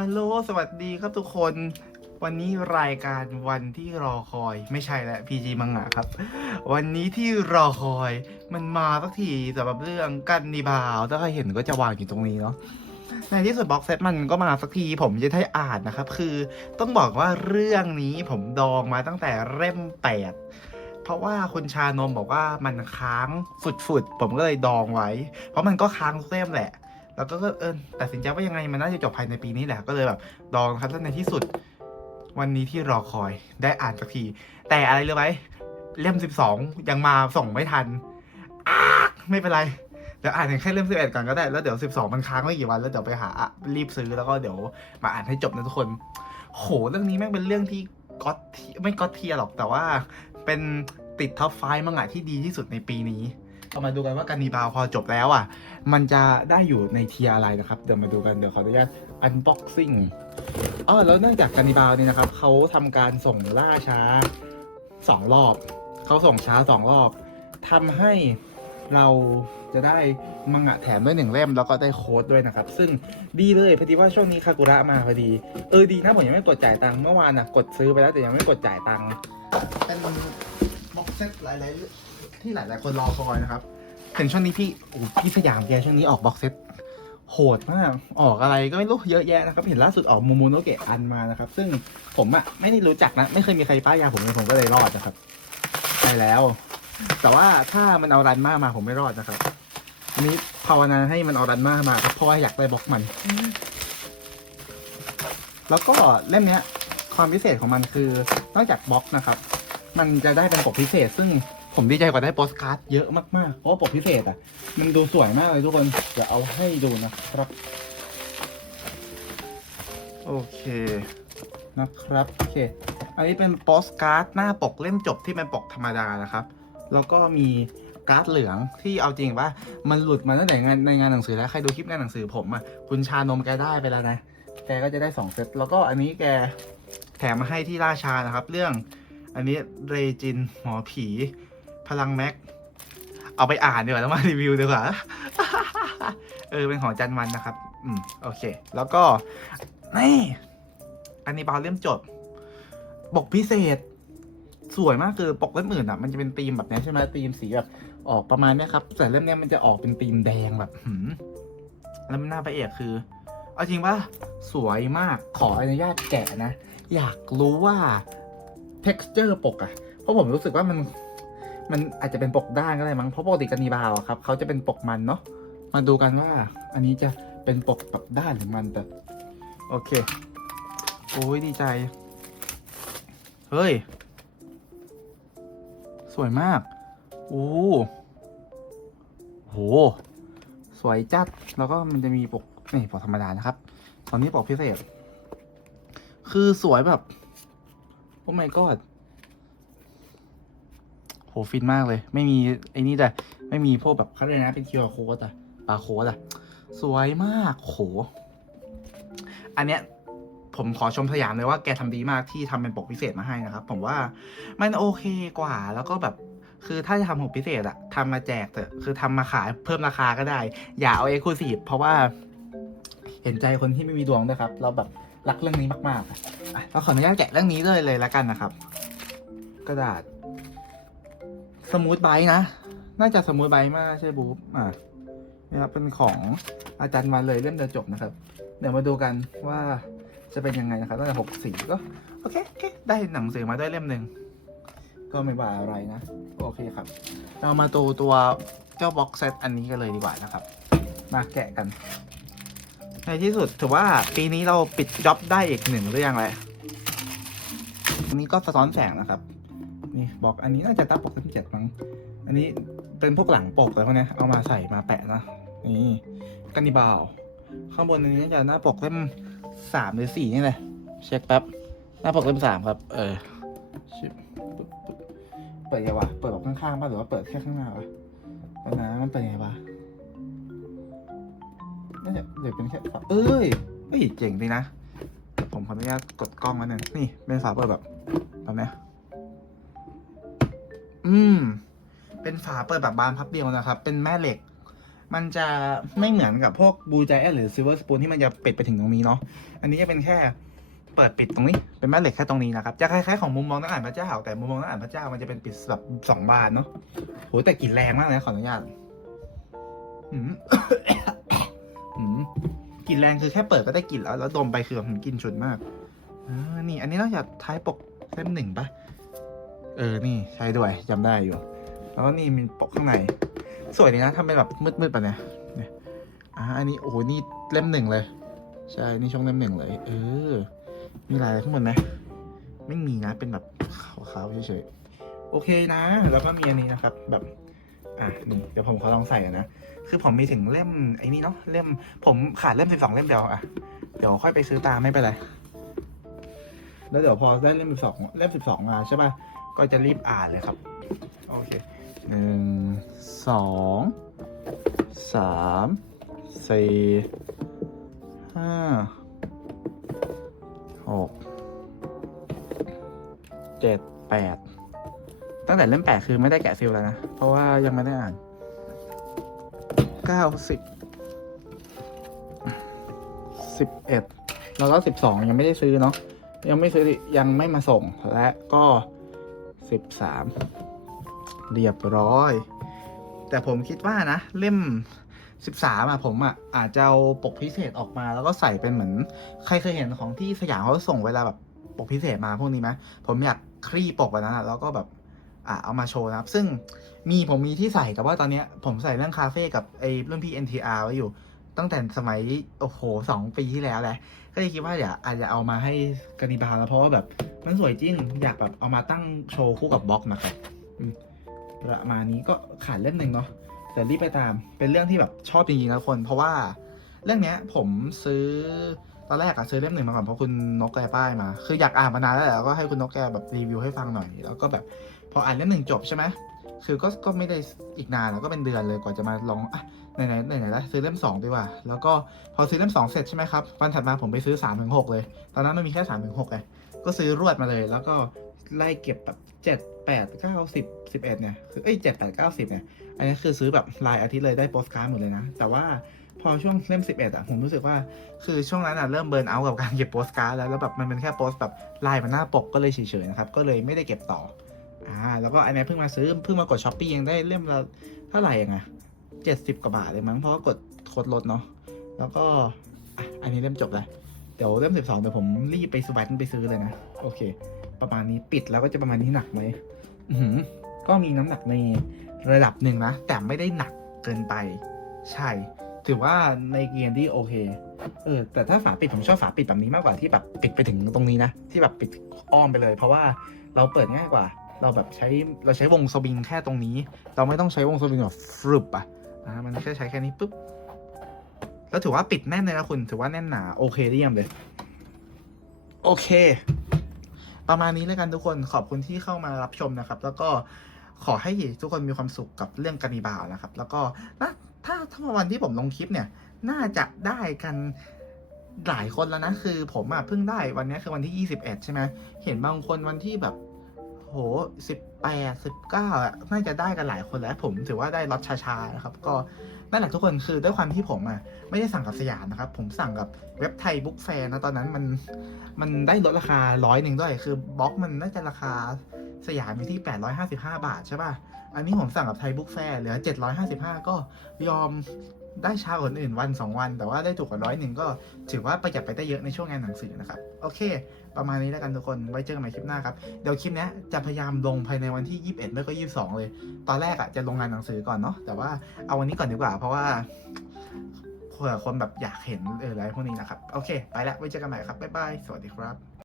ฮัลโหล สวัสดีครับทุกคน วันนี้รายการวันที่รอคอย ไม่ใช่แล้ว PG มังงะครับ วันนี้ที่รอคอยมันมาสักทีสำหรับเรื่องกันนิบาว ถ้าใครเห็นก็จะวางอยู่ตรงนี้เนาะ ในที่สุดบ็อกเซตมันก็มาสักทีผมจะได้อ่านนะครับ คือต้องบอกว่าเรื่องนี้ผมดองมาตั้งแต่เล่มแปดเพราะว่าคุณชานมบอกว่ามันค้างฝุดๆผมก็เลยดองไว้ เพราะมันก็ค้างเล่มแหละ แล้วก็เออตัดสินใจว่ายังไงมันน่าจะจบภายในปีนี้แหละก็เลยแบบดองครับแล้วในที่สุด วันนี้ที่รอคอยได้อ่านสักที แต่อะไรรู้ไหมเล่มสิบสองยังมาส่งไม่ทันอ้ากไม่เป็นไรเดี๋ยวอ่านถึงแค่เล่มสิบเอ็ดก่อนก็ได้ แล้วเดี๋ยวสิบสองมันค้างไม่กี่วัน แล้วเดี๋ยวไปหารีบซื้อแล้วก็เดี๋ยวมาอ่านให้จบนะทุกคน โหเรื่องนี้แม่งเป็นเรื่องที่ก็อตไม่ก็อตเทียหรอกแต่ว่าเป็นติดท็อปไฟว์มังงะที่ดีที่สุดในปีนี้ เรามาดูกันว่าการนีบาวพอจบแล้วอะ มันจะได้อยู่ในเทียอะไรนะครับ เดี๋ยวมาดูกัน เดี๋ยวขออนุญาต unboxing อ๋อแล้วเนื่องจากการนิบาวเนี่ยนะครับเขาทำการส่งล่าช้าสองรอบ เขาส่งช้าสองรอบทำให้เราจะได้มังงะแถมด้วยหนึ่งเล่มแล้วก็ได้โค้ดด้วยนะครับ ซึ่งดีเลยพอดีว่าช่วงนี้คากุระมาพอดี เออดีนะผมยังไม่กดจ่ายตังค์เมื่อวานนะกดซื้อไปแล้วแต่ยังไม่กดจ่ายตังค์เป็นบ็อกเซตหลายๆ ที่หลาย ๆ คนรอคอยนะครับ ถึงช่วงนี้พี่โอ้พี่สยามแกช่วงนี้ออกบ็อกเซตโหดมาก ออกอะไรก็ไม่รู้เยอะแยะนะครับ เห็นล่าสุดออกมูมูโนเกะอันมานะครับ ซึ่งผมอะไม่ได้รู้จักนะ ไม่เคยมีใครป้ายยาผมเลยผมก็เลยรอดนะครับใช่แล้ว แต่ว่าถ้ามันเอารันมามาผมไม่รอดนะครับอันนี้ภาวนาให้มันเอารันมามาครับเพราะว่าอยากได้บล็อกมัน แล้วก็เล่มเนี้ย ความพิเศษของมันคือนอกจากบล็อกนะครับ มันจะได้เป็นปกพิเศษซึ่ง ผมดีใจกว่าได้โปสการ์ดเยอะมากๆ เพราะว่าปกพิเศษอะ มันดูสวยมากเลยทุกคน เดี๋ยวเอาให้ดูนะครับ โอเคนะครับ โอเค อันนี้เป็นโปสการ์ดหน้าปกเล่มจบที่เป็นปกธรรมดานะครับ แล้วก็มีการ์ดเหลืองที่เอาจริงว่ามันหลุดมาตั้งแต่งานในงานหนังสือแล้ว ใครดูคลิปงานหนังสือผมอะคุณชานมแกได้ไปแล้วนะ แกก็จะได้สองเซต แล้วก็อันนี้แกแถมมาให้ที่ราชานะครับ เรื่องอันนี้เรจินหมอผี พลังแม็ก เอาไปอ่านดีกว่าแล้วมารีวิวดีกว่า เออ เป็นของจันวันนะครับ อืม โอเค แล้วก็ นี่ อันนี้บาเล่มจดปกพิเศษ สวยมากคือปกเล่มอื่นอะ มันจะเป็นธีมแบบนี้ใช่ไหมธีมสีแบบออกประมาณเนี้ยครับ แต่เล่มเนี้ยมันจะออกเป็นธีมแดงแบบหืมแล้วหน้าพระเอกคือ เอาจริงว่าสวยมาก ขออนุญาตแกะนะ อยากรู้ว่า texture ปกอะเพราะผมรู้สึกว่ามัน มันอาจจะเป็นปกด้านก็ได้มั้งเพราะปกติกันนีบาวครับเขาจะเป็นปกมันเนาะมาดูกันว่า อันนี้จะเป็นปกแบบด้านหรือมันแต่โอเคโอ้ยดีใจ เฮ้ย สวยมากโอ้โห สวยจัด แล้วก็มันจะมีปกนี่ปกธรรมดานะครับ ตอนนี้ปกพิเศษ คือสวยแบบ โอ้ my god โหฟินมากเลย ไม่มีไอ้นี่แต่ไม่มีพวกแบบเขาเรียนะเป็นคิวอาร์โค้ดอะปาโค้ดอะสวยมากโห อันเนี้ยผมขอชมสยามเลยว่าแกทำดีมากที่ทำเป็นปกพิเศษมาให้นะครับ ผมว่ามันโอเคกว่าแล้วก็แบบคือถ้าจะทำปกพิเศษอะทำมาแจกเถอะคือทำมาขายเพิ่มราคาก็ได้ อย่าเอาเอ็กซ์คลูซีฟเพราะว่า เห็นใจคนที่ไม่มีดวงด้วยครับ เราแบบรักเรื่องนี้มากๆเราขออนุญาตแกะเรื่องนี้เลยเลยละกันนะครับ กระดาษ สมูทไบนะ น่าจะสมูทไบมากใช่บู๊อะนี่ครับเป็นของอาจารย์มาเลยเล่มเดียวจบนะครับ เดี๋ยวมาดูกันว่าจะเป็นยังไงนะครับตั้งแต่หกสีก็โอเคโอเคได้หนังสือมาได้เล่มหนึ่งก็ไม่ว่าอะไรนะ โอเคครับ เรามาดูตัวเจ้าบ็อกเซตอันนี้กันเลยดีกว่านะครับ มาแกะกัน ในที่สุดถือว่าปีนี้เราปิดจ็อบได้อีกหนึ่งเรื่องเลยอันนี้ก็สะท้อนแสงนะครับ นี่บอกอันนี้น่าจะตั้งปกเจ็ดมั้งอันนี้เป็นพวกหลังปกแต่พวเนี้ยเอามาใส่มาแปะนะนี่กันนิบาลข้างบนอันนี้จะหน้าปกเล่มสามหรือสี่นี่แหละเช็คแป๊บหน้าปกเล่มสามครับ เออเปิดยังไงวะเปิดแบบข้างๆป่ะหรือว่าเปิดแค่ข้างหน้าวะปัญหามันเปิดยังไงวะน่าจะเดี๋ยวเป็นแค่ฝาเอ้ยเอ้ยเจ๋งดีนะผมขออนุญาตกดกล้องมาหนึ่งนี่เป็นฝาเปิดแบบแบบนี้ อืม เป็นฝาเปิดแบบบานพับเดียวนะครับ เป็นแม่เหล็ก มันจะไม่เหมือนกับพวกบูจ i แอหรือซิ l เวอร์สปูนที่มันจะปิดไปถึงตรงนี้เนาะ อันนี้จะเป็นแค่เปิดปิดตรงนี้ เป็นแม่เหล็กแค่ตรงนี้นะครับ จะคล้ายๆของมุมมองนักอ่านพระเจ้า แต่มุมมองนักอ่านพระเจ้ามันจะเป็นปิดแบบสองบานเนาะโหแต่กลิ่นแรงมากนะขออนุญาตอืมอืมกลิ่นแรงคือแค่เปิดก็ได้กลิ่นแล้ว แล้วดมไปคือแบบกลิ่นฉุนมากอ่านี่ อันนี้น่าจะท้ายปกเล่มหนึ่งปะ เออ นี่ใช้ด้วยจำได้อยู่ แล้วก็นี่มีปกข้างใน สวยดีนะทำเป็นแบบมืดๆไปเนี่ยเนี่ยอ่าอันนี้โอ้โหนี่เล่มหนึ่งเลย ใช่ นี่ช่องเล่มหนึ่งเลย เออ มีลายอะไรข้างบนไหมไม่มีนะ เป็นแบบขาวๆเฉยๆ โอเคนะ แล้วก็มีอันนี้นะครับ แบบ อะนี่เดี๋ยวผมขอลองใส่อะนะ คือผมมีถึงเล่มไอ้นี่เนาะ เล่ม ผมขาดเล่มสิบสองเล่มเดียวอะ เดี๋ยวค่อยไปซื้อตามไม่เป็นไร แล้วเดี๋ยวพอได้เล่มสิบสองเล่มสิบสองมาใช่ป่ะก็จะรีบอ่านเลยครับโอเคหนึ่งสองสามสี่ห้าหกเจ็ดแปดตั้งแต่เล่มแปดคือไม่ได้แกะซิลแล้วนะ เพราะว่ายังไม่ได้อ่านเก้าสิบสิบเอ็ดแล้วก็สิบสองยังไม่ได้ซื้อเนาะ ยังไม่ซื้อยังไม่มาส่งและก็สิบสามเรียบร้อย แต่ผมคิดว่านะ เล่มสิบสามอะผมอะอาจจะเอาปกพิเศษออกมา แล้วก็ใส่เป็นเหมือน ใครเคยเห็นของที่สยามเขาส่งเวลาแบบปกพิเศษมาพวกนี้ไหมผมอยากคลี่ปกแบบนั้นอะแล้วก็แบบอะเอามาโชว์นะครับ ซึ่งมีผมมีที่ใส่แต่ว่าตอนเนี้ยผมใส่เรื่องคาเฟ่กับไอ้รุ่นพี่ NTR ไว้อยู่ ตั้งแต่สมัยโอ้โหสองปีที่แล้วแหละ ก็เลยคิดว่าเดี๋ยวอาจจะเอามาให้กานิบาแล้วเพราะว่าแบบมันสวยจริง อยากแบบเอามาตั้งโชว์คู่กับบล็อกนะครับอืมประมาณนี้ก็ขาดเล่มหนึ่งเนาะแต่รีบไปตามเป็นเรื่องที่แบบชอบจริงๆนะคน เพราะว่าเรื่องเนี้ยผมซื้อตอนแรกอะซื้อเล่มหนึ่งมาก่อนเพราะคุณนกแกป้ายมา คืออยากอ่านมานานแล้วแหละแล้วก็ให้คุณนกแกแบบรีวิวให้ฟังหน่อย แล้วก็แบบพออ่านเล่มหนึ่งจบใช่ไหมคือก็ก็ไม่ได้อีกนานแล้วก็เป็นเดือนเลยกว่าจะมาลองอะ ไหนไหนไหนไหนแล้วซื้อเล่มสองดีกว่า แล้วก็พอซื้อเล่มสองเสร็จใช่ไหมครับวันถัดมาผมไปซื้อสามถึงหกเลย ตอนนั้นมันมีแค่สามถึงหกเลยก็ซื้อรวดมาเลย แล้วก็ไล่เก็บแบบเจ็ดแปดเก้าสิบสิบเอ็ดเนี่ยคือเอ้ยเจ็ดแปดเก้าสิบเนี่ยอันนี้คือซื้อแบบรายอาทิตย์เลยได้โปสการ์ดหมดเลยนะ แต่ว่าพอช่วงเล่มสิบเอ็ดอะผมรู้สึกว่าคือช่วงนั้นอะเริ่มเบิร์นเอาท์กับการเก็บโปสการ์ดแล้วแล้วแบบมันเป็นแค่โปสแบบลายมันหน้าปกก็เลยเฉยๆนะครับ ก็เลยไม่ได้เก็บต่ออ่าแล้วก็อันนี้เพิ่งมาซื้อเพิ่งมากดช้อปปี้ยังได้เล่มละเท่าไหร่ยังไง เจ็ดสิบกว่าบาทเลยมั้งเพราะกดโค้ดลดเนาะแล้วก็อะอันนี้เล่มจบแล้วเดี๋ยวเล่มสิบสองเดี๋ยวผมรีบไปสวัสดไปซื้อเลยนะโอเค ประมาณนี้ปิดแล้วก็จะประมาณนี้หนักไหมก็มีน้ำหนักในระดับหนึ่งนะ แต่ไม่ได้หนักเกินไป ใช่ ถือว่าในเกณฑ์ที่โอเคเออแต่ถ้าฝาปิดผมชอบฝาปิดแบบนี้มากกว่าที่แบบปิดไปถึงตรงนี้นะ ที่แบบปิดอ้อมไปเลย เพราะว่าเราเปิดง่ายกว่า เราแบบใช้เราใช้วงสวิงแค่ตรงนี้ เราไม่ต้องใช้วงสวิงแบบฟรึบอะ อ่ามันแค่ใช้แค่นี้ปุ๊บ แล้วถือว่าปิดแน่นเลยนะคุณ ถือว่าแน่นหนา โอเคเยี่ยมเลย โอเค ประมาณนี้แล้วกันทุกคน ขอบคุณที่เข้ามารับชมนะครับ แล้วก็ขอให้ทุกคนมีความสุขกับเรื่องการนิบาลนะครับ แล้วก็น่าถ้าถ้าวันที่ผมลงคลิปเนี่ย น่าจะได้กันหลายคนแล้วนะ คือผมอะเพิ่งได้วันนี้คือวันที่ 21 ใช่ไหมเห็นบางคนวันที่แบบ โหสิบแปดสิบเก้าอะน่าจะได้กันหลายคนแล้ว ผมถือว่าได้ล็อตชาๆนะครับ ก็นั่นแหละทุกคนคือด้วยความที่ผมอะไม่ได้สั่งกับสยามนะครับ ผมสั่งกับเว็บไทยบุ๊กแฟร์นะตอนนั้นมันมันได้ลดราคาร้อยหนึ่งด้วย คือบล็อกมันน่าจะราคาสยามอยู่ที่ 855 บาทใช่ป่ะ อันนี้ผมสั่งกับไทยบุ๊กแฟร์เหลือ 755 ก็ยอม ได้ช้ากว่าคนอื่นวัน 2 วัน แต่ว่าได้ถูกกว่าร้อยหนึ่งก็ถือว่าประหยัดไปได้เยอะในช่วงงานหนังสือนะครับ โอเค ประมาณนี้แล้วกันทุกคนไว้เจอกันใหม่คลิปหน้าครับ เดี๋ยวคลิปนี้จะพยายามลงภายในวันที่ 21 ไม่ก็ 22 เลย ตอนแรกอะจะลงงานหนังสือก่อนเนาะแต่ว่าเอาวันนี้ก่อนดีกว่า เพราะว่าเผื่อคนแบบอยากเห็นอออะไรพวกนี้นะครับโอเค ไปแล้วไว้เจอกันใหม่ครับบ๊ายบายสวัสดีครับ